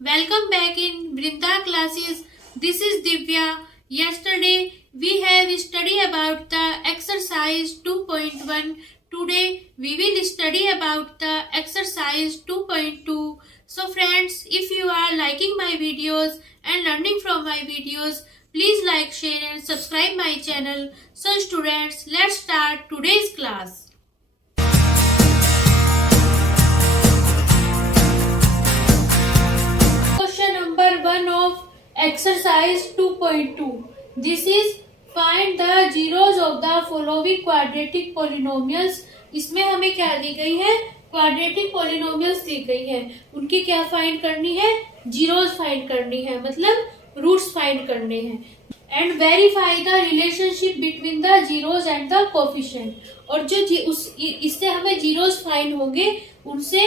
Welcome back in Vrinda classes. This is Divya. Yesterday we have studied about the exercise 2.1. Today we will study about the exercise 2.2. So friends, if you are liking my videos and learning from my videos, please like, share and subscribe my channel. So students, let's start today's class. Question number 1 of exercise 2.2. This is find the zeros of the following quadratic polynomials. इसमें हमें क्या दी गई है? Quadratic polynomials दी गई है, उनकी क्या find करनी है? जीरोस फाइंड करनी है, मतलब रूट्स फाइंड करने हैं. And verify the relationship between the zeros and the coefficient. और जो इससे हमें जीरोस फाइंड होंगे, उनसे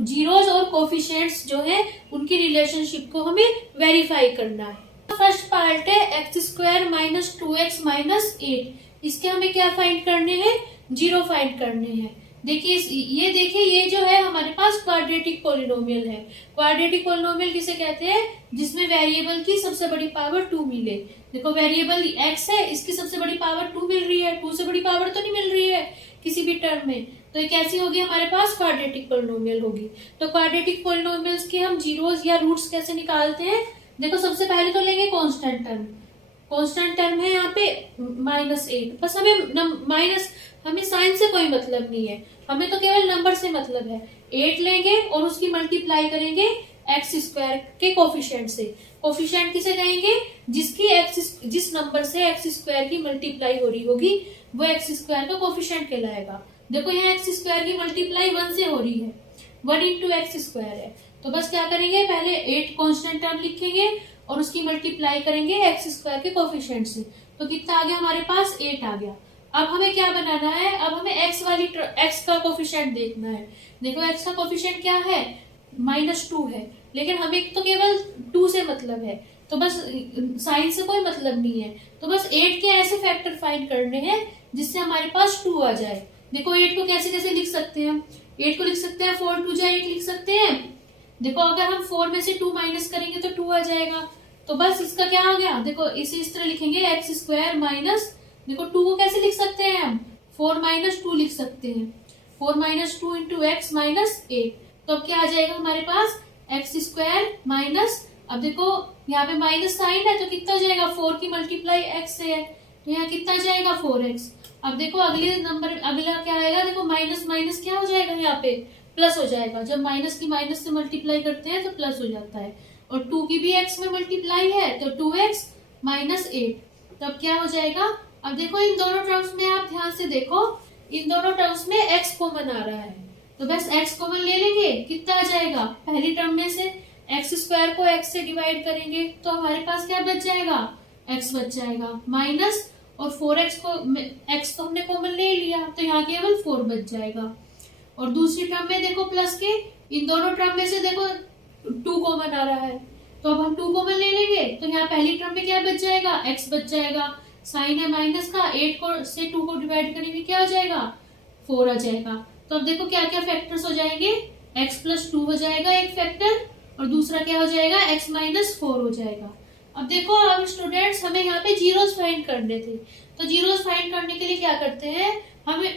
जीरोस और कोफिशिएंट्स जो है उनकी रिलेशनशिप को हमें वेरीफाई करना है. फर्स्ट पार्ट है x square minus 2x minus 8. इसके हमें क्या फाइंड करने हैं? जीरो फाइंड करने हैं. देखिए ये जो है हमारे पास क्वाड्रेटिक पॉलिनोमियल है. क्वाड्रेटिक पॉलिनोमियल किसे कहते हैं? जिसमें वेरिएबल की सबसे बड़ी पावर 2 मिले. देखो वेरिएबल x है, इसकी सबसे बड़ी पावर 2 मिल रही है, 2 से बड़ी पावर तो नहीं मिल रही है किसी भी टर्म में. तो ये कैसी होगी? हमारे पास क्वाड्रेटिक पॉलिनोमियल होगी. तो क्वाड्रेटिक पॉलिनोमियल्स के हम जीरोस या रूट्स कैसे निकालते हैं? देखो सबसे पहले तो लेंगे कांस्टेंट टर्म. कांस्टेंट टर्म है यहाँ पे -8. बस हमें साइन से कोई मतलब नहीं है, हमें तो केवल नंबर से मतलब है. 8 लेंगे और उसकी मल्टीप्लाई करेंगे एक्स स्क्वायर के कोफिशिएंट से. कोफिशिएंट किसे कहेंगे? जिस नंबर से एक्स स्क्वायर की मल्टीप्लाई हो रही होगी वो एक्स स्क्वायर का कोफिशिएंट कहलाएगा. देखो यहाँ एक्स स्क्वायर की मल्टीप्लाई 1 से हो रही है, 1 इंटू एक्स स्क्वायर है. तो बस क्या करेंगे? पहले 8 कांस्टेंट टर्म लिखेंगे और उसकी मल्टीप्लाई करेंगे एक्स स्क्वायर के कोफिशिएंट से. तो कितना आ गया हमारे पास? 8 आ गया. अब हमें क्या बनाना है? अब हमें एक्स का कोफिशिएंट देखना है. देखो एक्स का कोफिशिएंट क्या है? -2 है, लेकिन हमें तो केवल 2 से मतलब है, तो बस साइन से कोई मतलब नहीं है. तो बस 8 के ऐसे फैक्टर फाइंड करने हैं जिससे हमारे पास 2 आ जाए. देखो 8 को कैसे कैसे लिख सकते हैं? 8 को लिख सकते हैं 4 2 8 लिख सकते हैं. देखो अगर हम 4 में से 2 माइनस करेंगे तो 2 आ जाएगा. तो बस इसका क्या आ गया? देखो इसे इस तरह लिखेंगे एक्स स्क्वायर माइनस, देखो 2 को कैसे लिख सकते हैं हम? 4 माइनस 2 लिख सकते हैं. 4 माइनस 2 इंटू एक्स माइनस 8. तो अब क्या आ जाएगा हमारे पास? एक्स स्क्वायर माइनस, अब देखो यहाँ पे माइनस साइन है तो कितना हो जाएगा? 4 की मल्टीप्लाई एक्स से है, तो यहाँ कितना जाएगा? 4x. अब देखो अगला क्या आएगा? देखो माइनस माइनस क्या हो जाएगा? यहाँ पे प्लस हो जाएगा. जब माइनस की माइनस से मल्टीप्लाई करते हैं तो प्लस हो जाता है. और 2 की भी x में मल्टीप्लाई है तो 2x माइनस 8. तो अब क्या हो जाएगा? अब देखो इन दोनों टर्म्स में आप ध्यान से देखो, इन दोनों टर्म्स में x कॉमन आ रहा है, तो बस x कॉमन ले लेंगे. कितना आ जाएगा? पहली टर्म में से एक्स स्क्वायर को x से डिवाइड करेंगे तो हमारे पास क्या बच जाएगा? x बच जाएगा माइनस, और 4x को x तो हमने कॉमन ले लिया तो यहाँ केवल 4 बच जाएगा. और दूसरी टर्म में देखो प्लस के, इन दोनों टर्म में से देखो 2 कॉमन आ रहा है, तो अब हम 2 कॉमन ले लेंगे तो यहाँ पहली टर्म में क्या बच जाएगा? x बच जाएगा. साइन है माइनस का, 8 को से 2 को डिवाइड करेंगे क्या हो जाएगा? 4 आ जाएगा. तो अब देखो क्या क्या फैक्टर्स हो जाएंगे? x प्लस 2 हो जाएगा एक फैक्टर, और दूसरा क्या हो जाएगा? x माइनस 4 हो जाएगा. अब देखो अब स्टूडेंट्स हमें यहाँ पे जीरोस फाइंड करने थे, तो जीरोस फाइंड करने के लिए क्या करते हैं?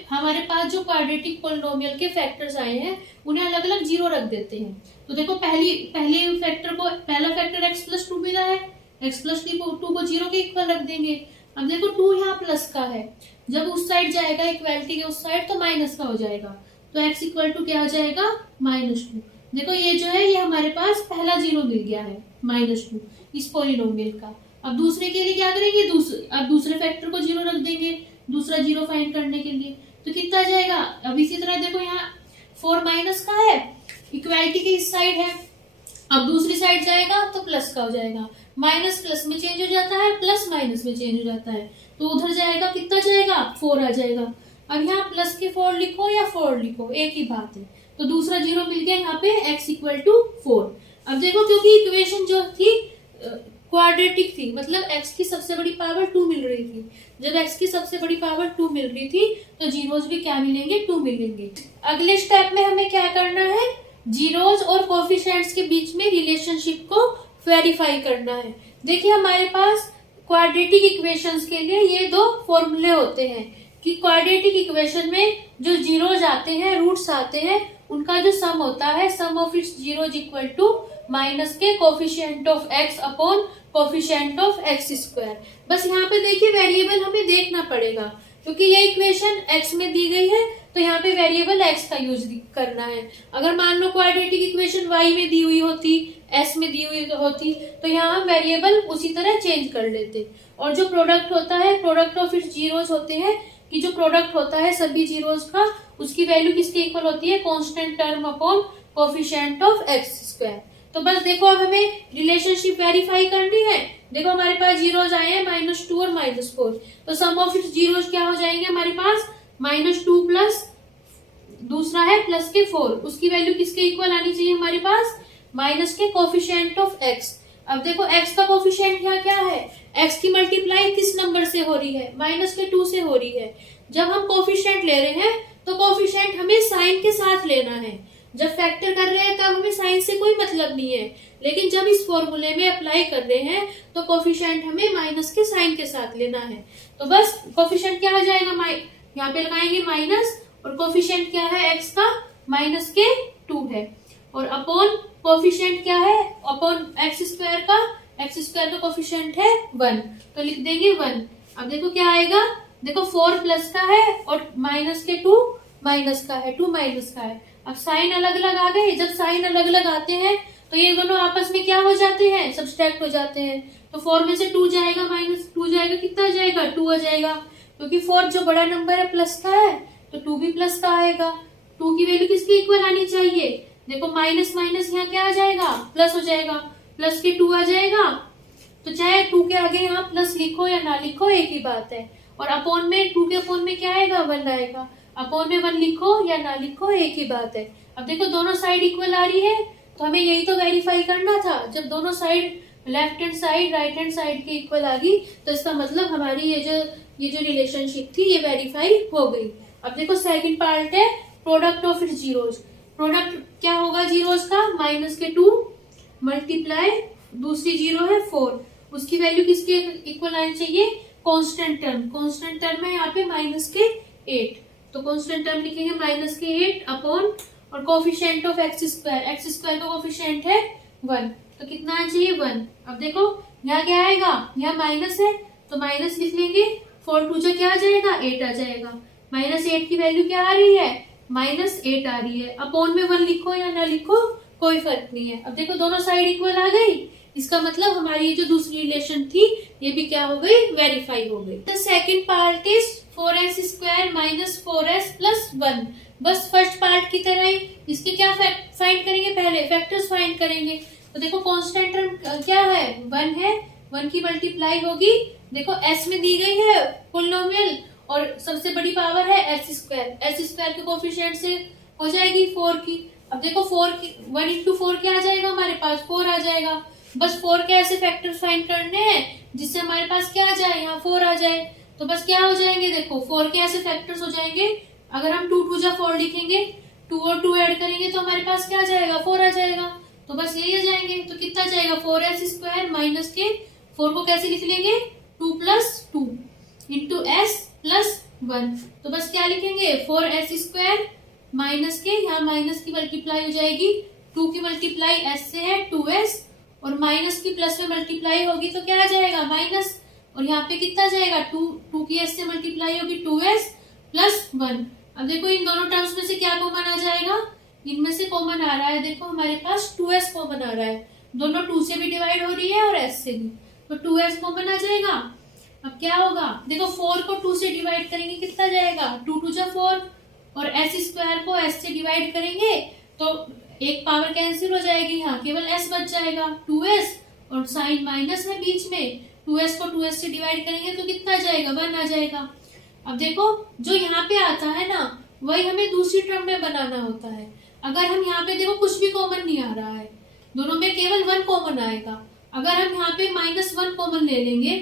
हमारे पास जो क्वाड्रेटिक पॉलिनोमियल के फैक्टर्स आए हैं उन्हें अलग अलग जीरो रख देते हैं. तो देखो पहले फैक्टर को, पहला फैक्टर x प्लस 2 मिला है, x प्लस 2 को जीरो के इक्वल रख देंगे. अब देखो 2 यहाँ प्लस का है, जब उस साइड जाएगा इक्वालिटी के उस साइड तो माइनस का हो जाएगा, तो x इक्वल टू क्या हो जाएगा? -2. देखो ये जो है ये हमारे पास पहला जीरो मिल गया है -2 इस पॉलिनोमियल का. अब दूसरे के लिए क्या करेंगे? अब दूसरे फैक्टर को जीरो रख देंगे दूसरा जीरो फाइंड करने के लिए, तो कितना जाएगा? अब इसी तरह देखो यहाँ 4 माइनस का है, इक्वालिटी के इस साइड है, अब दूसरी साइड जाएगा तो प्लस का हो जाएगा. माइनस प्लस में चेंज हो जाता है, प्लस माइनस में चेंज हो जाता है, तो उधर जाएगा कितना जाएगा? 4 आ जाएगा. अब यहाँ प्लस के 4 लिखो या 4 लिखो एक ही बात है. तो दूसरा जीरो मिल गया यहाँ पे x इक्वल टू 4. अब देखो क्योंकि इक्वेशन जो थी क्वाड्रेटिक थी, मतलब x की सबसे बड़ी पावर 2 मिल रही थी. जब x की सबसे बड़ी पावर 2 मिल रही थी तो जीरोस भी क्या मिलेंगे? 2 मिलेंगे. अगले स्टेप में हमें क्या करना है? जीरोज और कोफिशिएंट्स के बीच में रिलेशनशिप को वेरीफाई करना है। देखिए हमारे पास क्वाड्रेटिक इक्वेशंस के लिए ये दो फॉर्मूले होते हैं कि क्वाड्रेटिक इक्वेशन में जो जीरोज आते हैं, रूट्स आते हैं, उनका जो सम होता है, sum of its zeros equal to minus के coefficient of x upon coefficient of x square. बस यहाँ पे देखिए वेरिएबल हमें देखना पड़ेगा क्योंकि ये इक्वेशन x में दी गई है तो यहाँ पे वेरिएबल x का यूज करना है। अगर मान लो क्वाड्रेटिक इक्वेशन y में दी हुई होती, s में दी हुई होती तो यहाँ हम वेरिएबल उसी तरह चेंज कर लेते। और जो प्रोडक्ट होता है, प्रोडक्ट ऑफ इट्स जीरोज होते हैं कि जो प्रोडक्ट होता है सभी जीरोज का, उसकी वैल्यू किसके इक्वल होती है, constant term upon coefficient of x square. तो बस देखो अब हमें रिलेशनशिप वेरीफाई करनी है। देखो हमारे पास जीरोज आए हैं -2 और -4, तो सम ऑफ इट्स जीरोज क्या हो जाएंगे हमारे पास, -2 प्लस दूसरा है प्लस के 4, उसकी वैल्यू किसके इक्वल आनी चाहिए हमारे पास, माइनस के कोफिशिएंट ऑफ एक्स। अब देखो x का कोफिशिएंट यहाँ क्या है, x की मल्टीप्लाई किस नंबर से हो रही है, -2 से हो रही है। जब हम कोफिशिएंट ले रहे हैं तो कोफिशिएंट हमें साइन के साथ लेना है। जब फैक्टर कर रहे हैं तब हमें साइन से कोई मतलब नहीं है, लेकिन जब इस फॉर्मूले में अप्लाई कर रहे हैं तो कोफिशिएंट हमें माइनस के साइन के साथ लेना है। तो बस कोफिशिएंट क्या हो जाएगा, यहाँ पे लगाएंगे माइनस, और कोफिशिएंट क्या है x का, -2 है, और अपॉन कोफिशिएंट क्या है, अपॉन एक्स स्क्वायर का, एक्स स्क्वायर का कोफिशिएंट है 1, तो लिख देंगे 1। अब देखो क्या आएगा, देखो 4 प्लस का है और -2 माइनस का है, 2 माइनस का है। अब साइन अलग अलग आ गए, जब साइन अलग अलग आते हैं तो ये दोनों आपस में क्या हो जाते हैं, सब्सट्रैक्ट हो जाते हैं। तो 4 में से 2 जाएगा, -2 जाएगा, कितना आ जाएगा, 2 आ जाएगा, क्योंकि 4 जो बड़ा नंबर है प्लस का है तो 2 भी प्लस का आएगा। 2 की वैल्यू किसकी इक्वल आनी चाहिए, देखो माइनस माइनस यहाँ क्या आ जाएगा, प्लस हो जाएगा, प्लस के 2 आ जाएगा। तो चाहे 2 के आगे यहाँ प्लस लिखो या ना लिखो एक ही बात है। और अपॉन में 2 के अपॉन में क्या आएगा, 1 आएगा, अपॉन में 1 लिखो या ना लिखो एक ही बात है। अब देखो दोनों साइड इक्वल आ रही है तो हमें यही तो वेरीफाई करना था। जब दोनों side, left hand side right hand side के इक्वल आ गई तो इसका मतलब हमारी ये जो रिलेशनशिप थी ये वेरीफाई हो गई। अब देखो सेकंड पार्ट है product of its zeros. Product क्या होगा जीरोज का, -2 मल्टीप्लाई दूसरी जीरो है 4, उसकी वैल्यू किसके इक्वल आनी चाहिए, कांस्टेंट टर्म। कांस्टेंट टर्म है यहाँ पे -8, तो कांस्टेंट टर्म लिखेंगे -8 अपॉन, और कोफिशिएंट ऑफ एक्स स्क्वायर का कोफिशिएंट है 1, तो कितना आना चाहिए 1। अब देखो यहाँ क्या आएगा, यहाँ माइनस है तो माइनस लिख लेंगे, 4 2 क्या आ जाएगा, 8 आ जाएगा, -8 की वैल्यू क्या आ रही है, -8 आ रही है। अपॉन में 1 लिखो या ना लिखो कोई फर्क नहीं है। अब देखो दोनों साइड इक्वल आ गई, इसका मतलब हमारी ये जो दूसरी रिलेशन थी ये भी क्या हो गई, वेरीफाई हो गई। The second part is 4s square -4s plus 1। बस फर्स्ट पार्ट की तरह ही इसके क्या फाइंड करेंगे, पहले फैक्टर्स फाइंड करेंगे। तो देखो कांस्टेंट टर्म क्या है, 1 है, 1 की मल्टीप्लाई होगी, देखो s में दी गई है पॉलिनोमियल और सबसे बड़ी पावर है s स्क्वायर के कोफिशिएंट से हो जाएगी 4 की। अब देखो 1 इंटू 4 क्या आ जाएगा हमारे पास, 4 आ जाएगा। बस 4 के ऐसे फैक्टर्स फाइंड करने हैं जिससे हमारे पास क्या आ जाए, यहाँ 4 आ जाए। तो बस क्या हो जाएंगे, देखो 4 के ऐसे फैक्टर्स हो जाएंगे, अगर हम 2 2 4 लिखेंगे, 2 और 2 ऐड करेंगे तो हमारे पास क्या आ जाएगा, 4 आ जाएगा। तो बस यही आ जाएंगे, तो कितना जाएगा 4s स्क्वायर माइनस के 4 को कैसे लिख लेंगे, 2 + 2 इंटू s + 1। तो बस क्या लिखेंगे, 4s स्क्वायर माइनस के, यहाँ माइनस की मल्टीप्लाई हो जाएगी, 2 की मल्टीप्लाई s से है 2s, और माइनस की प्लस में मल्टीप्लाई होगी तो क्या आ जाएगा माइनस, और यहाँ पे कितना जाएगा 2 की s से मल्टीप्लाई होगी 2s + 1। अब देखो इन दोनों टर्म्स में से क्या कॉमन आ जाएगा, इनमें से कॉमन आ रहा है, देखो हमारे पास 2s कॉमन आ रहा है, दोनों 2 से भी डिवाइड हो रही है और s से भी, तो 2s कॉमन आ जाएगा। अब क्या होगा, देखो 4 को 2 से डिवाइड करेंगे कितना जाएगा, 2 2 4, और s स्क्वायर को s से डिवाइड करेंगे तो एक पावर कैंसिल हो जाएगी, यहाँ केवल s बच जाएगा 2s, और साइन माइनस है बीच में, 2s को 2s से डिवाइड करेंगे तो कितना आ जाएगा, 1 आ जाएगा। अब देखो जो यहाँ पे आता है ना वही हमें दूसरी टर्म में बनाना होता है। अगर हम यहाँ पे देखो कुछ भी कॉमन नहीं आ रहा है, दोनों में केवल 1 कॉमन आएगा। अगर हम यहाँ पे -1 कॉमन ले लेंगे,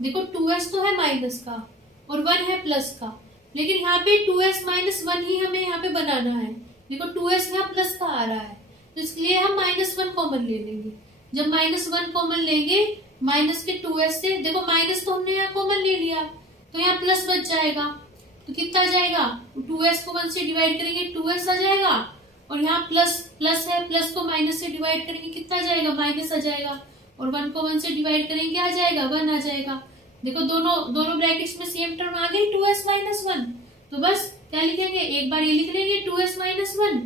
देखो 2s तो है माइनस का और 1 है प्लस का, लेकिन यहाँ पे 2s - 1 ही हमें यहाँ पे बनाना है। देखो 2s यहाँ प्लस का आ रहा है, तो इसलिए हम -1 कॉमन ले लेंगे। जब -1 कॉमन लेंगे माइनस के 2s से, देखो माइनस तो हमने यहाँ कॉमन ले लिया तो यहाँ प्लस बच जाएगा, तो कितना आ जाएगा, 2s को 1 से डिवाइड करेंगे 2s आ जाएगा, और यहाँ प्लस प्लस है, प्लस को माइनस से डिवाइड करेंगे कितना आ जाएगा, माइनस आ जाएगा, और 1 को 1 से डिवाइड करेंगे आ जाएगा 1 आ जाएगा। देखो दोनों ब्रैकेट्स में सेम टर्म आ गई 2s माइनस 1, तो बस क्या लिखेंगे, एक बार ये लिख लेंगे 2s माइनस 1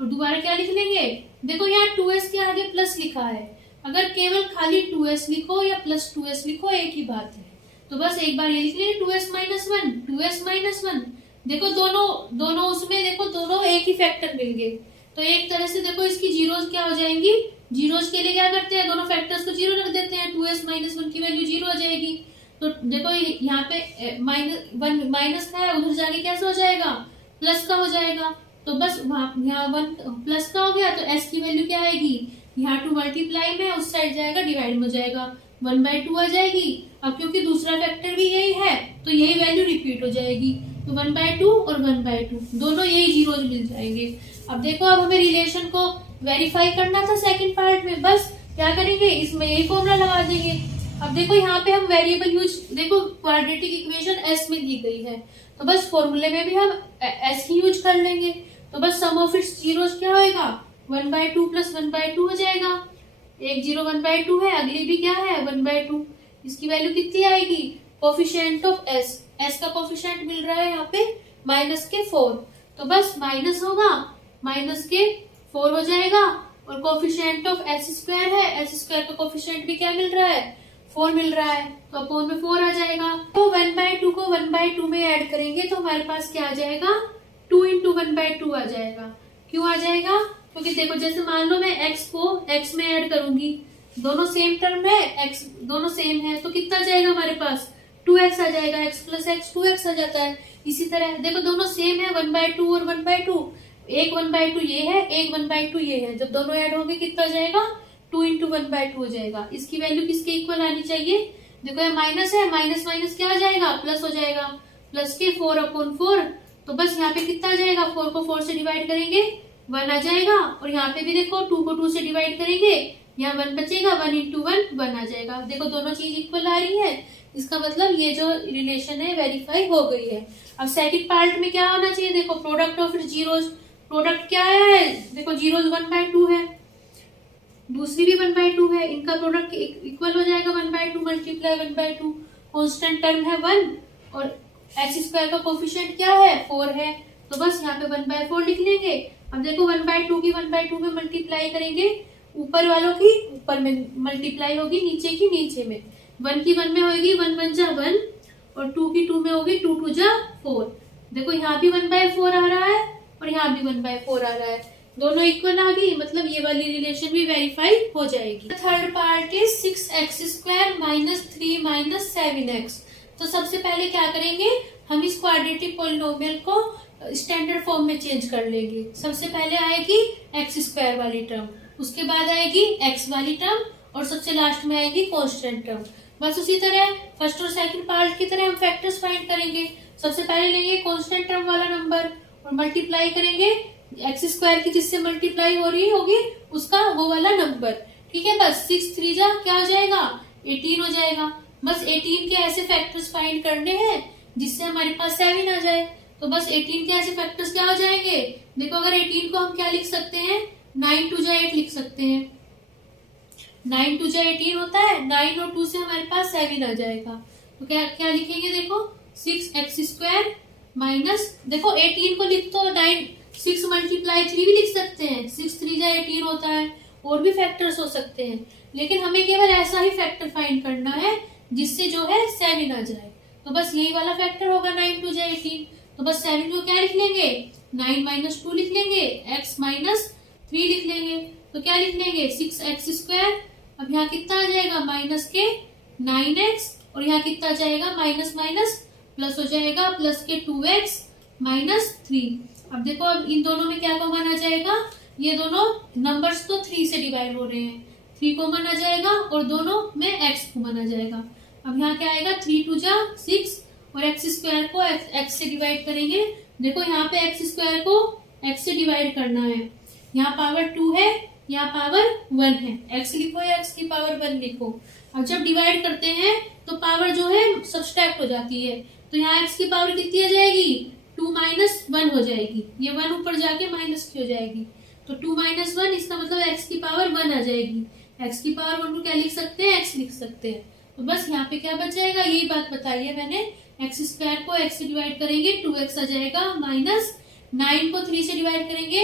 और दोबारा क्या लिख लेंगे, देखो यहाँ 2s के आगे प्लस लिखा है, अगर केवल खाली 2s लिखो या प्लस 2s लिखो एक ही बात है, तो बस एक बार ये लिख लेंगे 2s माइनस 1 2s माइनस 1। देखो दोनों उसमें देखो दोनों एक ही फैक्टर मिल गए, तो एक तरह से देखो इसकी जीरोस क्या हो जाएंगी, जीरोस के लिए क्या करते हैं, दोनों फैक्टर्स को जीरो रख देते हैं, 2s माइनस 1 की वैल्यू जीरो हो जाएगी। तो देखो यहाँ पे माइनस का है, उधर जाके कैसे हो जाएगा, प्लस का हो जाएगा, तो बस यहाँ 1 प्लस का हो गया, तो s की वैल्यू क्या आएगी, यहाँ 2 मल्टीप्लाई में उस साइड जाएगा डिवाइड में हो जाएगा 1/2 आ जाएगी। अब क्योंकि दूसरा फैक्टर भी यही है तो यही वैल्यू रिपीट हो जाएगी, तो 1/2 और 1/2 दोनों यही जीरो मिल जाएंगे। अब देखो अब हमें रिलेशन को वेरीफाई करना था सेकंड पार्ट में, बस क्या करेंगे, इसमें यही फॉर्मूला लगा देंगे। अब देखो यहाँ पे हम वेरिएबल यूज, देखो क्वाड्रेटिक इक्वेशन s में दी गई है, तो बस फॉर्मूले में भी हम s ही यूज कर लेंगे, तो बस सम ऑफ इट्स जीरोस क्या होएगा, 1/2 प्लस 1/2 हो जाएगा, एक जीरो 1/2 है, अगली भी क्या है 1/2, इसकी वैल्यू कितनी आएगी, कोफिशिएंट ऑफ s का कोफिशिएंट मिल रहा है यहाँ पे माइनस के 4, तो बस माइनस होगा, माइनस के 4 हो जाएगा, और कोफिशिएंट ऑफ s स्क्वायर है, s स्क्वायर का कोफिशिएंट भी क्या मिल रहा है 4 मिल रहा है, तो अपोन में 4 आ जाएगा। तो 1/2 को 1/2 में ऐड करेंगे तो हमारे पास क्या आ जाएगा, 2 × 1/2 आ जाएगा। क्यों आ जाएगा, क्योंकि देखो जैसे मान लो मैं x को x में ऐड करूंगी, दोनों सेम टर्म है, x दोनों सेम है, तो कितना आ जाएगा हमारे पास 2x आ जाएगा, x प्लस x 2x आ जाता है। इसी तरह देखो दोनों सेम है 1/2 और 1/2, एक 1/2 ये है, एक 1/2 ये है, जब दोनों ऐड होंगे कितना आ जाएगा 2 × 1/2 हो जाएगा। इसकी वैल्यू किसके इक्वल आनी चाहिए, देखो ये माइनस है, माइनस माइनस क्या आ जाएगा प्लस हो जाएगा, प्लस के 4/4, तो बस यहाँ पे कितना आ जाएगा, 4 को 4 से डिवाइड करेंगे 1 आ जाएगा, और यहाँ पे भी देखो 2 को 2 से डिवाइड करेंगे, यहाँ 1 बचेगा, 1 × 1 आ जाएगा। देखो दोनों चीज इक्वल आ रही है, इसका मतलब ये जो रिलेशन है वेरीफाई हो गई है। अब सेकंड पार्ट में क्या होना चाहिए, देखो प्रोडक्ट ऑफ जीरोस, प्रोडक्ट क्या है, देखो जीरोस 1/2 है, दूसरी भी 1/2 है, इनका प्रोडक्ट इक्वल हो जाएगा 1/2 मल्टीप्लाई 1/2, कांस्टेंट टर्म है 1, और x स्क्वायर का कोफिशिएंट क्या है 4 है, तो बस यहाँ पे 1/4 लिख लेंगे। अब देखो 1/2 की 1/2 में मल्टीप्लाई करेंगे, ऊपर वालों की ऊपर में मल्टीप्लाई होगी, नीचे की नीचे में, 1 की 1 में होगी 1 1 जा 1, और 2 की 2 में होगी 2 2 जा 4। देखो यहाँ भी 1/4 आ रहा है और यहाँ भी 1/4 आ रहा है, दोनों इक्वल आ गई, मतलब ये वाली रिलेशन भी वेरीफाई हो जाएगी। Third part is 6x² - 3 - 7x। तो सबसे पहले क्या करेंगे, हम इस क्वाड्रेटिक पॉलिनोमियल को स्टैंडर्ड फॉर्म में चेंज कर लेंगे। सबसे पहले आएगी x² वाली टर्म, उसके बाद आएगी x वाली टर्म, और सबसे लास्ट में आएगी कांस्टेंट टर्म। बस उसी तरह फर्स्ट और सेकंड पार्ट की तरह हम फैक्टर्स फाइंड करेंगे। सबसे पहले लेंगे कांस्टेंट टर्म वाला नंबर और मल्टीप्लाई करेंगे x² की जिससे मल्टीप्लाई हो रही होगी उसका वो वाला नंबर, ठीक है। बस 6 3 जा क्या हो जाएगा 18 हो जाएगा। बस 18 के ऐसे फैक्टर्स फाइंड करने हैं जिससे हमारे पास 7 आ जाए। तो बस 18 के ऐसे फैक्टर्स क्या हो जाएंगे, देखो अगर 18 को हम क्या लिख सकते हैं, 9 2 जा 8 लिख सकते हैं। 9 2 जा 18 होता है, 9 और 2 से हमारे पास 7 आ जाएगा। तो क्या क्या लिखेंगे, देखो 6x² माइनस, देखो 18 को लिख तो 9 6 मल्टीप्लाई 3 भी लिख सकते हैं, 6 3 जा 18 होता है, और भी फैक्टर्स हो सकते हैं, लेकिन हमें केवल ऐसा ही फैक्टर फाइंड करना है जिससे जो है 7 आ जाए। तो बस यही वाला फैक्टर होगा 9 2 जा 18। तो बस 7 को क्या लिख लेंगे, 9 - 2 लिख लेंगे, x - 3 लिख लेंगे। तो क्या लिख लेंगे 6x², अब यहाँ कितना आ जाएगा माइनस के 9x, और यहाँ कितना आ जाएगा माइनस माइनस प्लस हो जाएगा, प्लस के 2x - 3। अब देखो अब इन दोनों में क्या कॉमन आ जाएगा, ये दोनों नंबर्स तो 3 से डिवाइड हो रहे हैं, 3 कॉमन आ जाएगा, और दोनों में x कॉमन आ जाएगा। अब यहाँ क्या आएगा 3 2 जा 6, और x² को x से डिवाइड करेंगे। देखो यहाँ पे x² को x से डिवाइड करना है, यहाँ पावर 2 है, यहाँ पावर 1 है। x लिखो या x की पावर 1 लिखो। अब जब डिवाइड करते हैं तो पावर जो है सब्सट्रैक्ट हो जाती है, तो यहाँ x की पावर कितनी आ जाएगी, 2 माइनस 1 हो जाएगी। ये 1 ऊपर जाके माइनस की हो जाएगी, तो 2 माइनस 1, इसका मतलब x की पावर 1 आ जाएगी। x की पावर 1 को क्या लिख सकते हैं, x लिख सकते हैं। तो बस यहाँ पे क्या बच जाएगा, यही बात बताई है मैंने। एक्स स्क्वायर को x से डिवाइड करेंगे 2x आ जाएगा, माइनस 9 को 3 से डिवाइड करेंगे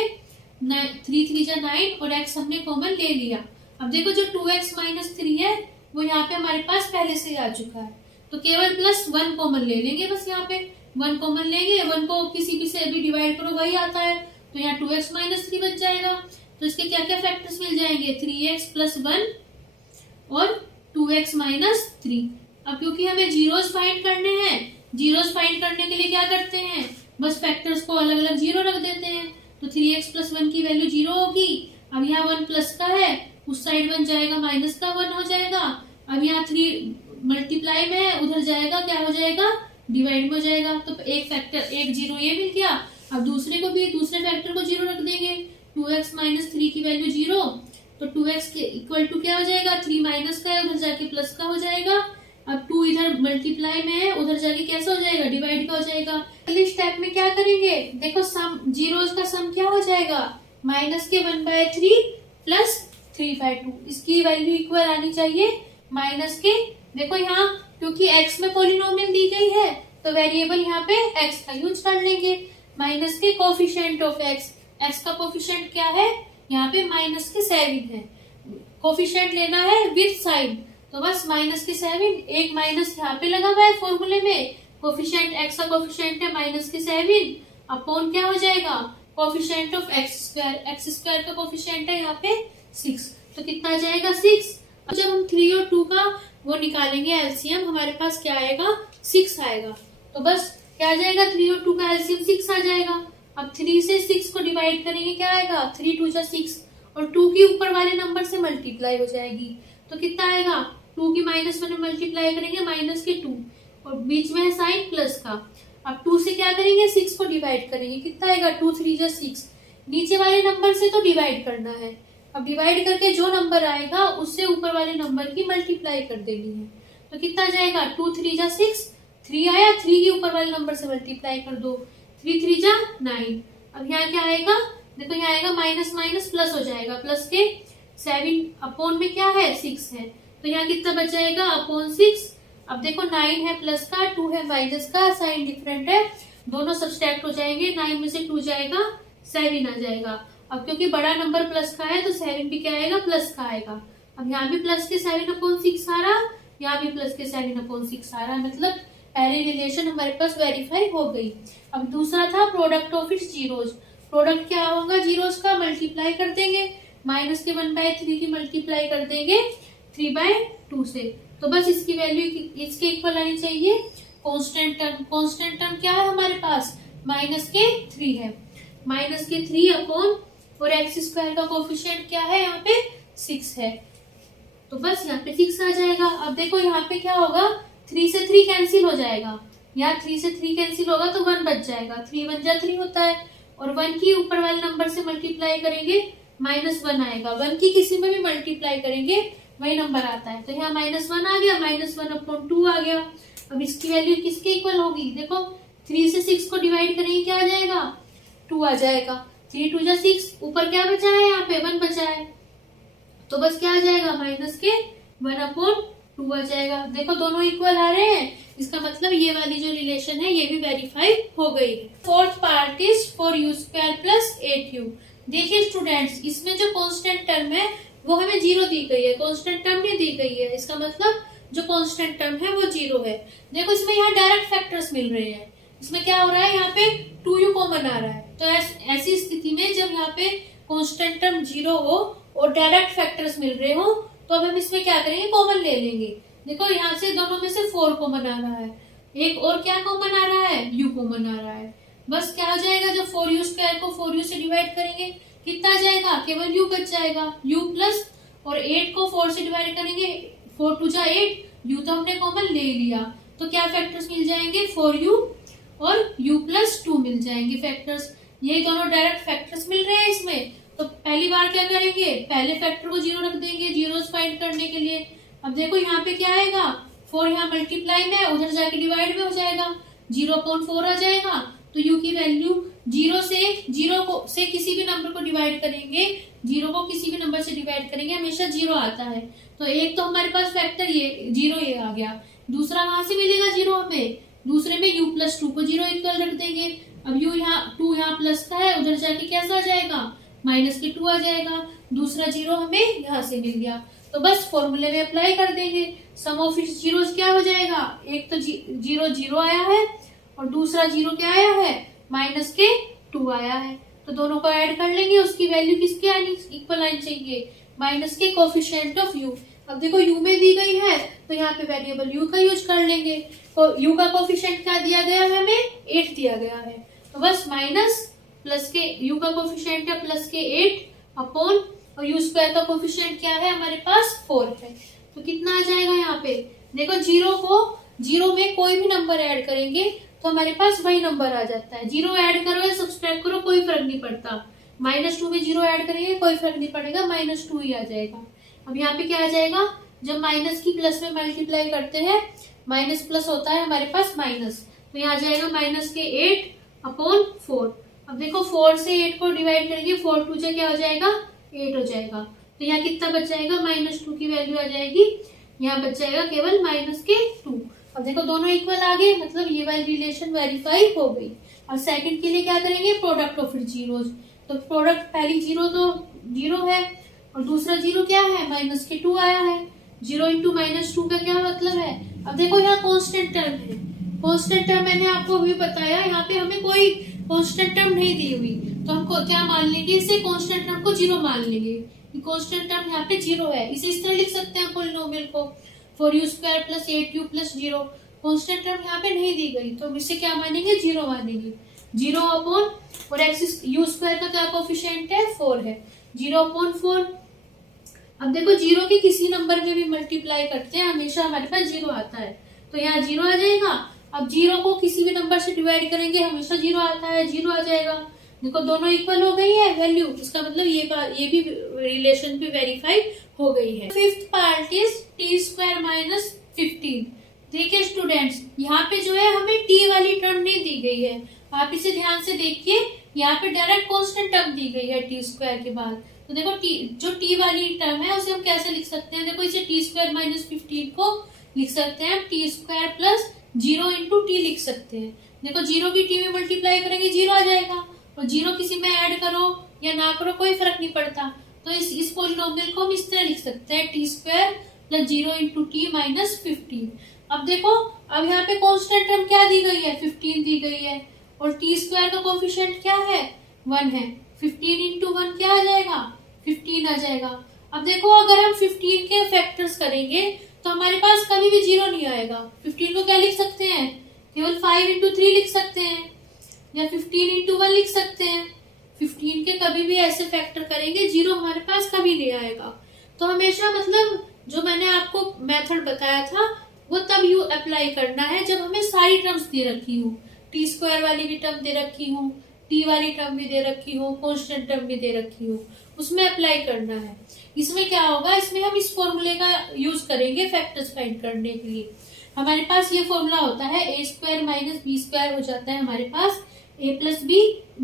3 3 जा 9, और x हमने कॉमन ले लिया। अब देखो जो 2x माइनस 3 है वो यहाँ पे हमारे पास पहले से आ चुका है, तो केवल प्लस 1 कॉमन ले लेंगे। बस यहाँ पे 1 कॉमन लेंगे, 1 को किसी भी से भी डिवाइड करो वही आता है, तो यहाँ 2x माइनस 3 बच जाएगा। तो इसके क्या क्या फैक्टर्स मिल जाएंगे, 3x प्लस 1 और 2x माइनस 3। अब क्योंकि हमें जीरोस फाइंड करने हैं, जीरोस फाइंड करने के लिए क्या करते हैं, बस फैक्टर्स को अलग अलग जीरो रख देते हैं। तो 3x प्लस 1 की वैल्यू 0 होगी। अब यहाँ 1 प्लस का है, उस साइड 1 जाएगा, माइनस का 1 हो जाएगा। अब यहाँ 3 मल्टीप्लाई में है, उधर जाएगा क्या हो जाएगा, डिवाइड में हो जाएगा। तो एक फैक्टर, एक जीरो ये मिल गया। अब दूसरे को भी, दूसरे फैक्टर को जीरो रख देंगे। 2x माइनस 3 की वैल्यू 0, तो 2x के इक्वल टू क्या हो जाएगा, 3 माइनस का है, उधर जाके प्लस का हो जाएगा। अब 2 इधर मल्टीप्लाई में है, उधर जाके कैसे हो जाएगा, डिवाइड का हो जाएगा। अगले स्टेप में क्या करेंगे, देखो सम, जीरोस का सम क्या हो जाएगा, माइनस के 1/3 प्लस 3/2। इसकी वैल्यू इक्वल आनी चाहिए माइनस के, देखो यहाँ क्योंकि x में पॉलिनोमियल दी गई है तो वेरिएबल यहाँ पे x का यूज कर लेंगे। माइनस के कोफिशिएंट ऑफ x का कोफिशिएंट क्या है, यहाँ पे माइनस के 7 है। कोफिशिएंट लेना है विद साइन, तो बस माइनस के 7, एक माइनस यहाँ पे लगा हुआ है फॉर्मूले में। कोफिशिएंट x का कोफिशिएंट है माइनस के 7, अपॉन क्या हो जाएगा, कोफिशिएंट ऑफ x स्क्वायर का कोफिशिएंट है यहाँ पे 6, तो कितना आ जाएगा 6। अब जब हम 3 और 2 का वो निकालेंगे एलसीएम, हमारे पास क्या आएगा, 6 आएगा। तो बस क्या आ जाएगा, 3 और 2 का एलसीएम 6 आ जाएगा। अब 3 से 6 को डिवाइड करेंगे, क्या आएगा, 3 2 जा 6, और 2 की ऊपर वाले नंबर से मल्टीप्लाई हो जाएगी, तो कितना आएगा, 2 की माइनस में मल्टीप्लाई करेंगे माइनस के 2, और बीच में है साइन प्लस का। अब 2 से क्या करेंगे, 6 को डिवाइड करेंगे, कितना आएगा, 2 3 जा 6, नीचे वाले नंबर से तो डिवाइड करना है। अब डिवाइड करके जो नंबर आएगा उससे ऊपर वाले नंबर की मल्टीप्लाई कर देनी है, तो कितना जाएगा, 2 3 जा 6, 3 आया, 3 के ऊपर वाले नंबर से मल्टीप्लाई कर दो, 3 3 जा 9। अब यहाँ क्या आएगा, देखो यहाँ आएगा माइनस माइनस प्लस हो जाएगा, प्लस के 7 अपॉन में क्या है 6 है, तो यहाँ कितना बच जाएगा, अपॉन 6। अब देखो 9 है प्लस का, 2 है माइनस का, साइन डिफरेंट है, दोनों सब्सट्रैक्ट हो जाएंगे, 9 में से 2 जाएगा, 7 आ जाएगा। अब क्योंकि बड़ा नंबर प्लस का है तो 7 भी क्या आएगा, प्लस का आएगा। अब यहाँ भी प्लस के 7/6 आ रहा, यहाँ भी प्लस के 7/6 आ रहा, मतलब पहली रिलेशन हमारे पास वेरीफाई हो गई। अब दूसरा था product of its zeros. Product क्या होगा जीरोज का, मल्टीप्लाई कर देंगे, माइनस के 1/3 की मल्टीप्लाई कर देंगे 3/2 से, तो बस इसकी वैल्यू इसके इक्वल आनी चाहिए कांस्टेंट टर्म। कांस्टेंट टर्म क्या है हमारे पास, माइनस के 3 है, माइनस के 3 अपॉन, और एक्स स्क्वायर का कोफिशिएंट क्या है, यहाँ पे 6 है, तो बस यहाँ पे 6 आ जाएगा। अब देखो यहाँ पे क्या होगा, 3 से 3 कैंसिल हो जाएगा, यहाँ 3 से 3 कैंसिल होगा तो 1 बच जाएगा, 3 1 जा 3 होता है, और 1 की ऊपर वाले नंबर से मल्टीप्लाई करेंगे -1 आएगा, 1 की किसी में भी मल्टीप्लाई करेंगे वही नंबर आता है, तो यहाँ -1 आ गया, -1/2 आ गया। अब इसकी वैल्यू किसके इक्वल होगी, देखो 3 से 6 को डिवाइड करेंगे, क्या आ जाएगा, 2 आ जाएगा, 3 2 जा 6, ऊपर क्या बचा है, यहाँ पे 1 बचा है, तो बस क्या आ जाएगा, माइनस के 1/2 आ जाएगा। देखो दोनों इक्वल आ रहे हैं, इसका मतलब ये वाली जो रिलेशन है ये भी वेरीफाई हो गई है। Fourth part is 4u² plus 8u। देखिए स्टूडेंट्स, इसमें जो कांस्टेंट टर्म है वो हमें 0 दी गई है, कांस्टेंट टर्म नहीं दी गई है, इसका मतलब जो कांस्टेंट टर्म है वो 0 है। देखो इसमें यहाँ डायरेक्ट फैक्टर्स मिल रहे हैं, इसमें क्या हो रहा है, यहाँ पे 2u कॉमन आ रहा है, तो ऐसी स्थिति में जब यहाँ पे कांस्टेंट टर्म 0 हो और डायरेक्ट फैक्टर्स मिल रहे हो, तो अब हम इसमें क्या करेंगे, कॉमन ले लेंगे। देखो यहाँ से दोनों में से 4 कॉमन आ रहा है, एक और क्या कॉमन आ रहा है, u कॉमन आ रहा है, बस क्या हो जाएगा, जब 4u² को 4u से डिवाइड करेंगे कितना आ जाएगा, केवल u बच जाएगा, u प्लस, और 8 को 4 से डिवाइड करेंगे, 4 2 जा 8, u तो हमने कॉमन ले लिया, तो क्या फैक्टर्स मिल जाएंगे, 4u और u+2 मिल जाएंगे फैक्टर्स, ये दोनों डायरेक्ट फैक्टर्स मिल रहे हैं इसमें, तो पहली बार क्या करेंगे, पहले फैक्टर को 0 रख देंगे जीरोस फाइंड करने के लिए। अब देखो यहाँ पे क्या आएगा, 4 यहाँ मल्टीप्लाई में, उधर जाके डिवाइड में हो जाएगा, 0.4 आ जाएगा। तो u की वैल्यू 0 से किसी भी नंबर को डिवाइड करेंगे, 0 को किसी भी नंबर से डिवाइड करेंगे हमेशा 0 आता है। तो एक तो हमारे पास फैक्टर ये 0 ये आ गया, दूसरा कहाँ से मिलेगा 0 हमें, दूसरे में u+2 को 0 इक्वल रख देंगे। अब u यहाँ 2 यहाँ प्लस का है, उधर जाके कैसा आ जाएगा, -2 आ जाएगा, दूसरा 0 हमें यहाँ से मिल गया। तो बस फॉर्मूले में अप्लाई कर देंगे, सम ऑफ इट्स जीरोस क्या हो जाएगा, एक तो 0 आया है और दूसरा 0 क्या आया है, -2 आया है। तो दोनों को ऐड कर लेंगे, उसकी वैल्यू किसके आनी इक्वल आनी चाहिए, माइनस के कोफिशिएंट ऑफ u। अब देखो u में दी गई है तो यहाँ पे वेरिएबल u का यूज कर लेंगे। तो u का कोफिशिएंट क्या दिया गया है हमें, 8 दिया गया है। तो बस माइनस प्लस के u का कोफिशिएंट है प्लस के 8 अपॉन, और u स्क्वायर का कोफिशिएंट क्या है हमारे पास 4 है। तो कितना आ जाएगा यहाँ पे, देखो 0 में कोई भी नंबर ऐड करेंगे तो हमारे पास वही नंबर आ जाता है। 0 ऐड करो या सब्सट्रैक्ट करो कोई फर्क नहीं पड़ता, -2 में 0 ऐड करेंगे कोई फर्क नहीं पड़ेगा, -2 ही आ जाएगा। अब यहाँ पे क्या आ जाएगा, जब माइनस की प्लस में मल्टीप्लाई करते हैं माइनस प्लस होता है हमारे पास माइनस, तो यहाँ आ जाएगा -8/4। अब देखो 4 से 8 को डिवाइड करेंगे, 4 2 से क्या हो जाएगा 8 हो जाएगा। तो यहाँ कितना बच जाएगा, -2 की वैल्यू आ जाएगी, यहाँ बच जाएगा केवल -2। अब देखो दोनों इक्वल आ गए, मतलब ये वाली रिलेशन वेरीफाई हो गई। अब सेकंड के लिए क्या करेंगे, प्रोडक्ट ऑफ जीरोस। तो प्रोडक्ट पहली 0 तो 0 है और दूसरा 0 क्या है, -2 आया है। 0 इंटू -2 का क्या मतलब है, अब देखो यहाँ कांस्टेंट टर्म है, कांस्टेंट टर्म मैंने आपको अभी बताया, यहाँ पे हमें कोई कांस्टेंट टर्म नहीं दी हुई, तो हमको क्या मान लेंगे, इसे कांस्टेंट टर्म को 0 मान लेंगे। कांस्टेंट टर्म यहाँ पे 0 है, इसे इस तरह लिख सकते हैं पॉलिनोमियल को, 4u² + 8u + 0। कांस्टेंट टर्म यहाँ पे नहीं दी गई तो हम इसे क्या मानेंगे, 0 मानेंगे। 0 अपॉन, और u² का क्या कोफिशिएंट है 4 है, 0/4। अब देखो 0 के किसी नंबर में भी मल्टीप्लाई करते हैं हमेशा हमारे पास 0 आता है, तो यहाँ 0 आ जाएगा। अब 0 को किसी भी नंबर से डिवाइड करेंगे हमेशा 0 आता है, 0 आ जाएगा। देखो दोनों इक्वल हो गई है वैल्यू, इसका मतलब ये भी रिलेशन भी वेरीफाई हो गई है। Fifth part is t² - 15। देखिए स्टूडेंट्स, यहाँ पे जो है हमें t वाली टर्म नहीं दी गई है, आप इसे ध्यान से देखिए, यहाँ पे डायरेक्ट कांस्टेंट टर्म दी गई है t² के बाद। तो देखो जो t वाली टर्म है उसे हम कैसे लिख सकते हैं, देखो इसे t² - 15 को लिख सकते हैं t² + 0 × t लिख सकते हैं। देखो 0 की t में मल्टीप्लाई करेंगे 0 आ जाएगा, और 0 किसी में ऐड करो या ना करो कोई फर्क नहीं पड़ता। तो इस पॉलिनोमियल को हम इस तरह लिख सकते हैं t² + 0 × t - 15। अब देखो, अब यहाँ पे कांस्टेंट टर्म क्या दी गई है, 15 दी गई है, और t² का कोफिशिएंट क्या है 1 है, 15 × 1 क्या आ जाएगा 15 आ जाएगा। अब देखो अगर हम 15 के फैक्टर्स करेंगे तो हमारे पास कभी भी 0 नहीं आएगा। 15 को क्या लिख सकते हैं, केवल 5 × 3 लिख सकते हैं, या 15 × 1 लिख सकते हैं। 15 के कभी भी ऐसे फैक्टर करेंगे 0 हमारे पास कभी नहीं आएगा। तो हमेशा मतलब जो मैंने आपको मेथड बताया था वो तब यू अप्लाई करना है जब हमें सारी टर्म्स दे रखी हूँ, t² वाली भी टर्म दे रखी हूँ, t वाली टर्म भी दे रखी हूँ, कांस्टेंट टर्म भी दे रखी हूँ, उसमें अप्लाई करना है। इसमें क्या होगा, इसमें हम इस फॉर्मूले का यूज करेंगे फैक्टर्स फाइंड करने के लिए। हमारे पास ये फॉर्मूला होता है a² - b² हो जाता है हमारे पास a + b × a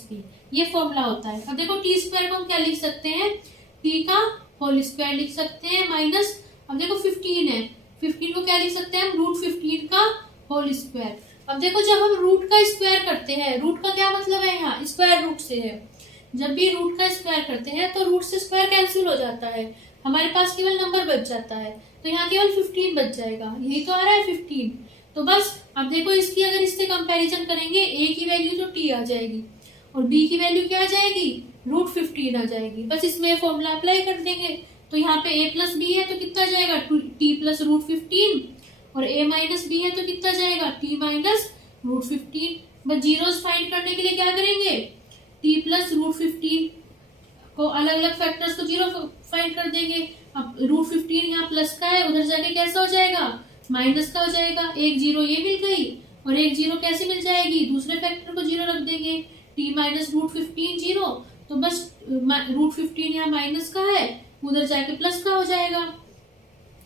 - b, ये फॉर्मूला होता है। अब देखो t² को हम क्या लिख सकते हैं, t का होल स्क्वायर लिख सकते हैं माइनस, अब देखो 15 है, 15 को क्या लिख सकते हैं हम, √15 का होल स्क्वायर। अब देखो जब हम रूट का स्क्वायर करते हैं, रूट का क्या मतलब है, यहाँ स्क्वायर रूट से है, जब भी रूट का स्क्वायर करते हैं तो रूट से स्क्वायर कैंसिल हो जाता है, हमारे पास केवल नंबर बच जाता है, तो यहाँ केवल 15 बच जाएगा, यही तो आ रहा है 15। तो बस अब देखो इसकी अगर इससे कंपैरिजन करेंगे, a की वैल्यू तो t आ जाएगी और b की वैल्यू क्या आ जाएगी, √15 आ जाएगी। बस इसमें फॉर्मूला अप्लाई कर देंगे, तो यहाँ पे a + b है तो कितना जाएगा t + √15, और a - b है तो कितना जाएगा t - √15। बस जीरोस फाइंड करने के लिए क्या करेंगे, t + √15 को अलग अलग फैक्टर्स को 0 फाइंड कर देंगे। अब √15 यहाँ प्लस का है, उधर जाके कैसा हो जाएगा माइनस का हो जाएगा, एक 0 ये मिल गई और एक 0 कैसे मिल जाएगी, दूसरे फैक्टर को 0 रख देंगे, t - √15 0, तो बस √15 यहाँ माइनस का है, उधर जाके प्लस का हो जाएगा।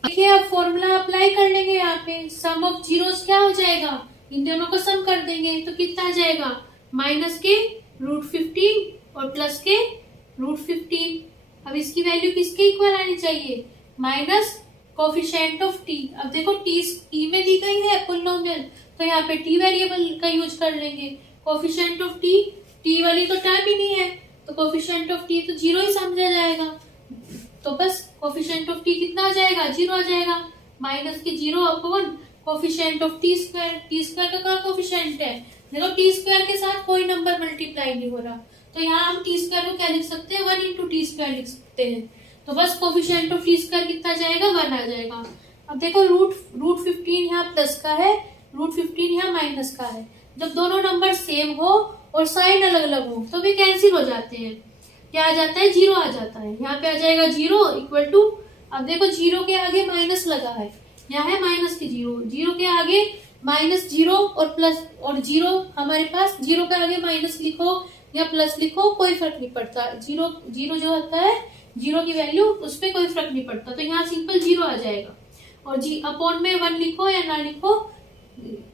देखिए अब फॉर्मूला अप्लाई कर लेंगे, यहाँ पे सम ऑफ जीरोस क्या हो जाएगा, इन दोनों को सम कर देंगे तो कितना आ जाएगा, माइनस के √15 और प्लस के √15। अब इसकी वैल्यू किसके इक्वल आनी चाहिए, माइनस कोफिशिएंट ऑफ टी। अब देखो टी में दी गई है पॉलिनोमियल, तो यहाँ पे टी वेरिएबल का यूज कर लेंगे। कोफिशिएंट ऑफ टी वाली तो टर्म ही नहीं है, तो कोफिशिएंट ऑफ टी तो जीरो ही समझा जाएगा। तो बस कोफिशिएंट ऑफ टी कितना आ जाएगा, जीरो आ जाएगा, माइनस के zero upon coefficient of T square. T square का क्या कोफिशिएंट है, देखो टी स्क्वायर के साथ कोई नंबर मल्टीप्लाई नहीं हो रहा, तो यहाँ हम टी स्क्वायर को क्या लिख सकते हैं, 1 इंटू टी स्क्वायर लिख सकते हैं। तो बस कोफिशिएंट ऑफ टी स्क्वायर कितना जाएगा, 1 आ जाएगा। अब देखो √15 यहाँ प्लस का है, √15 यहाँ माइनस का है। जब दोनों नंबर सेम हो और साइन अलग अलग हो तो भी कैंसिल हो जाते हैं, क्या आ जाता है, जीरो आ जाता है। यहाँ पे आ जाएगा जीरो इक्वल टू, अब देखो जीरो के आगे माइनस लगा है, यहाँ है माइनस के जीरो, जीरो के आगे माइनस जीरो और प्लस और जीरो, हमारे पास जीरो के आगे माइनस लिखो या प्लस लिखो कोई फर्क नहीं पड़ता, जीरो जीरो जो होता है जीरो की वैल्यू उस पर कोई फर्क नहीं पड़ता, तो यहाँ सिंपल जीरो आ जाएगा। और जी अपॉन में 1 लिखो या ना लिखो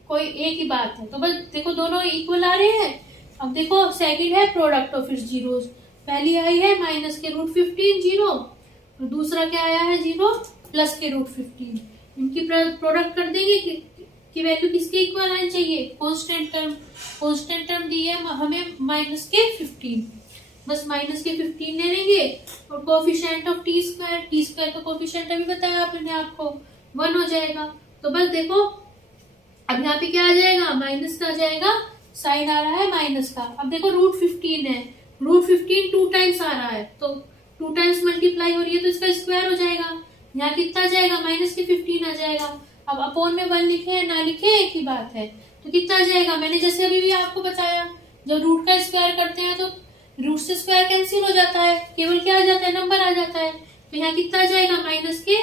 कोई एक ही बात है। तो बस देखो दोनों इक्वल आ रहे हैं। अब देखो सेकंड है प्रोडक्ट ऑफ इट्स जीरोस, पहली आई है माइनस के √15 जीरो और दूसरा क्या आया है जीरो प्लस के √15। इनकी प्रोडक्ट कर देंगे कि वैल्यू किसके इक्वल आनी चाहिए, कांस्टेंट टर्म दी है हमें माइनस के 15, बस माइनस के 15 ले लेंगे। और कोफिशिएंट ऑफ टी स्क्वायर का कोफिशिएंट अभी बताया आपने आपको 1 हो जाएगा। तो बस देखो अब यहाँ पे क्या आ जाएगा, माइनस का आ जाएगा, साइन आ रहा है माइनस का। अब देखो √15 है, √15 2 टाइम्स आ रहा है, तो 2 टाइम्स मल्टीप्लाई हो रही है तो इसका स्क्वायर हो जाएगा, यहाँ कितना आ जाएगा, माइनस के 15 आ जाएगा। अब अपॉन में 1 लिखे या ना लिखे एक ही बात है, तो कितना आ जाएगा, मैंने जैसे अभी भी आपको बताया जब रूट का स्क्वायर करते हैं तो रूट से स्क्वायर कैंसिल हो जाता है, केवल क्या आ जाता है, नंबर आ जाता है। तो यहाँ कितना आ जाएगा, माइनस के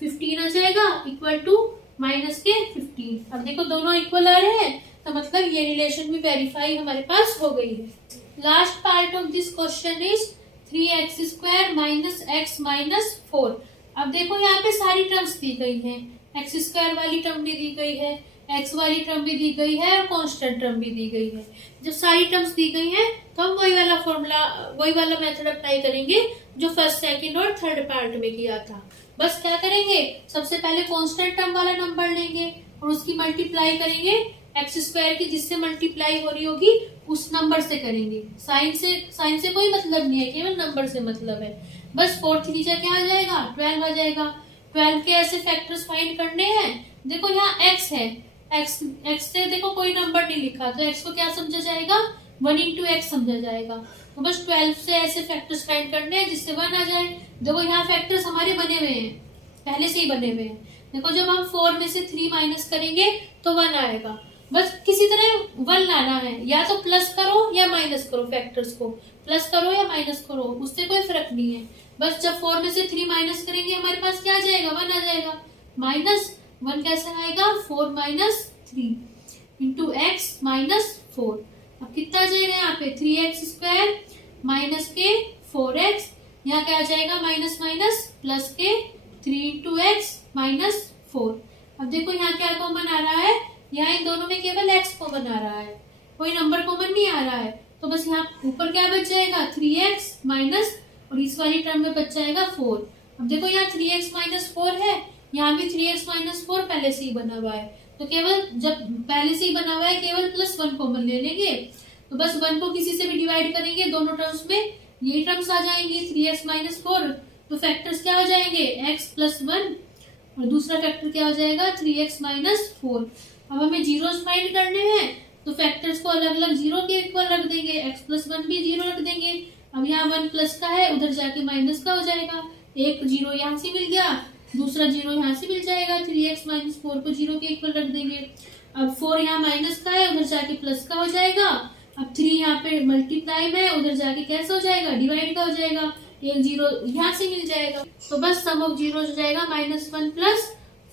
15 आ जाएगा इक्वल टू माइनस के 15। अब देखो दोनों इक्वल आ रहे हैं, तो मतलब ये रिलेशन भी वेरीफाई हमारे पास हो गई है। Last part of this question is 3x² - x - 4। अब देखो यहाँ पे सारी टर्म्स दी गई हैं, x² वाली टर्म भी दी गई है, x वाली टर्म भी दी गई है और कांस्टेंट टर्म भी दी गई है। जब सारी टर्म्स दी गई हैं तो हम वही वाला मेथड अप्लाई करेंगे जो फर्स्ट, सेकंड और थर्ड पार्ट में किया था। बस क्या करेंगे, सबसे पहले कांस्टेंट टर्म वाला नंबर लेंगे और उसकी मल्टीप्लाई करेंगे x² की जिससे मल्टीप्लाई हो रही होगी उस नंबर से करेंगे। साइन से कोई मतलब नहीं है, केवल नंबर से मतलब है। बस 4 3 क्या आ जाएगा, 12 आ जाएगा। 12 के ऐसे फैक्टर्स फाइंड करने हैं। देखो यहाँ x है, x से देखो कोई नंबर नहीं लिखा, तो x को क्या समझा जाएगा, 1 इंटू एक्स समझा जाएगा। तो बस 12 से ऐसे फैक्टर्स फाइंड करने हैं जिससे 1 आ जाए। देखो यहाँ फैक्टर्स हमारे बने हुए हैं, पहले से ही बने हुए हैं। देखो जब हम 4 में से 3 माइनस करेंगे तो 1 आएगा। बस किसी तरह 1 लाना है, या तो प्लस करो या माइनस करो, फैक्टर्स को प्लस करो या माइनस करो, उससे कोई फर्क नहीं है। बस जब 4 में से 3 माइनस करेंगे हमारे पास क्या आ जाएगा, 1 आ जाएगा। -1 कैसे आएगा, 4 - 3 इंटू x - 4। अब कितना आ जाएगा यहाँ पे, 3x² माइनस के 4x, यहाँ क्या आ जाएगा, माइनस माइनस प्लस के 3 इंटू x - 4। अब देखो यहाँ क्या कॉमन आ रहा है, यहाँ इन दोनों में केवल x कॉमन आ रहा है, कोई नंबर कॉमन नहीं आ रहा है। तो बस यहाँ ऊपर क्या बच जाएगा, 3x माइनस, और इस वाली टर्म में बच जाएगा 4। अब देखो यहाँ 3x - 4 है, यहाँ भी 3x - 4 पहले से ही बना हुआ है, तो केवल जब पहले से ही बना हुआ है केवल +1 कॉमन ले लेंगे। तो बस 1 को किसी से भी डिवाइड करेंगे दोनों टर्म्स में, ये टर्म्स आ जाएंगी 3x - 4। तो फैक्टर्स क्या हो जाएंगे, x + 1 और दूसरा फैक्टर क्या हो जाएगा, 3x - 4। अब हमें जीरोस फाइंड करने हैं, तो फैक्टर्स को अलग अलग जीरो के इक्वल रख देंगे, x + 1 भी जीरो रख देंगे। अब यहाँ 1 प्लस का है, उधर जाके माइनस का हो जाएगा, एक जीरो यहाँ से मिल गया, दूसरा जीरो यहाँ से मिल जाएगा, 3x - 4 को जीरो के इक्वल रख देंगे। अब 4 यहाँ माइनस का है, उधर जाके प्लस का हो जाएगा। अब 3 यहाँ पे मल्टीप्लाई में, उधर जाके कैसे हो जाएगा, डिवाइड का हो जाएगा, एक जीरो यहाँ से मिल जाएगा। तो बस सम ऑफ जीरो हो जाएगा -1 +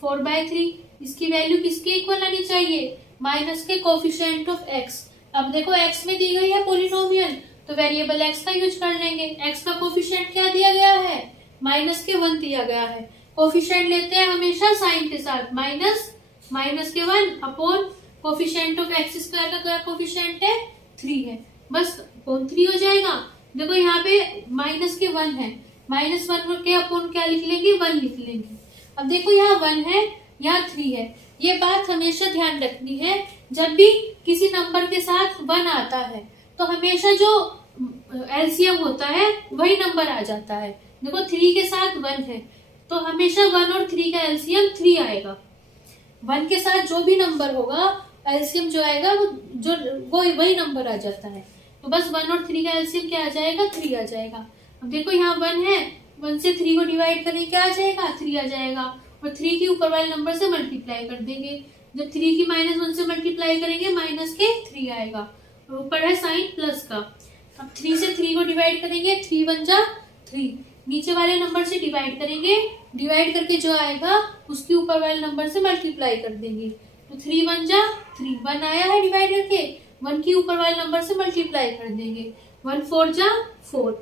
4/3। इसकी वैल्यू किसके इक्वल आनी चाहिए, माइनस के कोफिशिएंट ऑफ x। अब देखो x में दी गई है पॉलिनोमियल, तो वेरिएबल x का यूज कर लेंगे। x का कोफिशिएंट क्या दिया गया है, -1 दिया गया है। कोफिशिएंट लेते हैं हमेशा साइन के साथ, -1 upon coefficient of x square का क्या कोफिशिएंट है, 3 है, बस अपॉन 3 हो जाएगा। देखो यहाँ पे -1 है, -1 के अपॉन क्या लिख लेंगे, 1 लिख लेंगे। अब देखो यहाँ 1 है, यहाँ 3 है। ये बात हमेशा ध्यान रखनी है, जब भी किसी नंबर के साथ 1 आता है तो हमेशा जो एलसीएम होता है वही नंबर आ जाता है। देखो 3 के साथ 1 है तो हमेशा 1 और 3 का एलसीएम 3 आएगा। 1 के साथ जो भी नंबर होगा एलसीएम जो आएगा वो वही नंबर आ जाता है। तो बस 1 और 3 का एलसीएम क्या आ जाएगा, 3 आ जाएगा। अब देखो यहाँ 1 है, 1 से 3 को डिवाइड करें क्या आ जाएगा, 3 आ जाएगा, और 3 की ऊपर वाले नंबर से मल्टीप्लाई कर देंगे। जब 3 की -1 से मल्टीप्लाई करेंगे माइनस के 3 आएगा, और ऊपर है साइन प्लस का। अब 3 से 3 को डिवाइड करेंगे, 3 1 जा 3, नीचे वाले नंबर से डिवाइड करेंगे, डिवाइड करके जो आएगा उसके ऊपर वाले नंबर से मल्टीप्लाई कर देंगे। तो 3 1 जा 3, 1 आया है डिवाइड करके, 1 की ऊपर वाले नंबर से मल्टीप्लाई कर देंगे, 1 4 जा 4।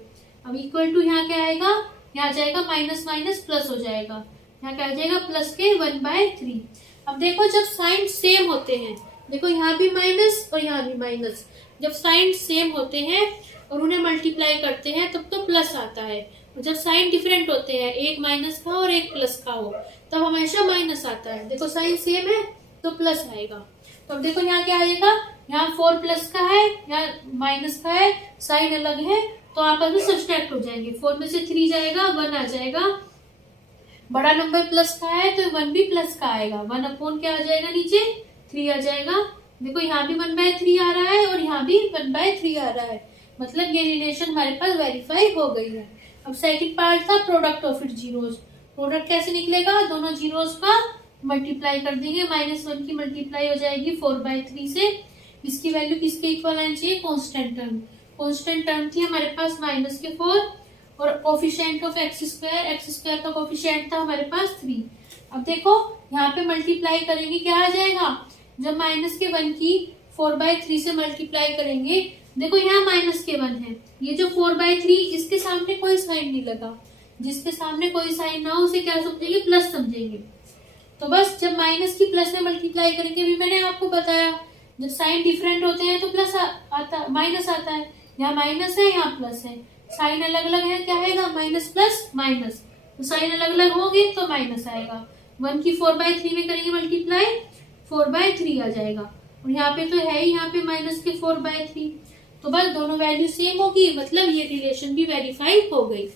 अब इक्वल टू यहाँ क्या आएगा, यहाँ जाएगा माइनस माइनस प्लस हो जाएगा, यहाँ क्या आ जाएगा प्लस के 1/3। अब देखो जब साइन सेम होते हैं, देखो यहाँ भी माइनस और यहाँ भी माइनस, जब साइन सेम होते हैं और उन्हें मल्टीप्लाई करते हैं तब तो प्लस आता है, और जब साइन डिफरेंट होते हैं, एक माइनस का और एक प्लस का हो, तब हमेशा माइनस आता है। देखो साइन सेम है तो प्लस आएगा। तो अब देखो यहाँ क्या आएगा, यहाँ 4 प्लस का है, यहाँ माइनस का है, साइन अलग है तो आपस में सब्सट्रैक्ट हो जाएंगे। 4 में से 3 जाएगा, 1 आ जाएगा, बड़ा नंबर प्लस का है तो 1 भी प्लस का आएगा, 1 अपॉन क्या आ जाएगा, नीचे 3 आ जाएगा। देखो यहाँ भी 1/3 आ रहा है और यहाँ भी 1/3 आ रहा है, मतलब ये रिलेशन हमारे पास वेरीफाई हो गई है। अब सेकंड पार्ट था product of it zeros. Product कैसे निकलेगा, दोनों जीरोस का मल्टीप्लाई कर देंगे, -1 की मल्टीप्लाई हो जाएगी 4/3 से। इसकी वैल्यू किसके इक्वल आनी चाहिए, कॉन्स्टेंट टर्म। कॉन्स्टेंट टर्म थी हमारे पास -4, और कोफिशिएंट ऑफ x स्क्वायर का कोफिशिएंट था हमारे पास 3। अब देखो यहाँ पे मल्टीप्लाई करेंगे क्या आ जाएगा, जब -1 की 4/3 से मल्टीप्लाई करेंगे, देखो यहाँ -1 है, ये जो 4/3 इसके सामने कोई साइन नहीं लगा, जिसके सामने कोई साइन ना हो उसे क्या समझेंगे, प्लस समझेंगे। तो बस जब माइनस की प्लस में मल्टीप्लाई करेंगे, भी मैंने आपको बताया जब साइन डिफरेंट होते हैं तो प्लस आता माइनस आता है, यहाँ माइनस है यहाँ प्लस है, साइन अलग अलग है क्या आएगा, माइनस प्लस माइनस, तो साइन अलग अलग होंगे तो माइनस आएगा। 1 की 4/3 में करेंगे मल्टीप्लाई, 4/3 आ जाएगा, और यहाँ पे तो है ही, यहाँ पे माइनस के 4/3, तो बस दोनों वैल्यू सेम होगी, मतलब ये रिलेशन भी वेरीफाई हो गई।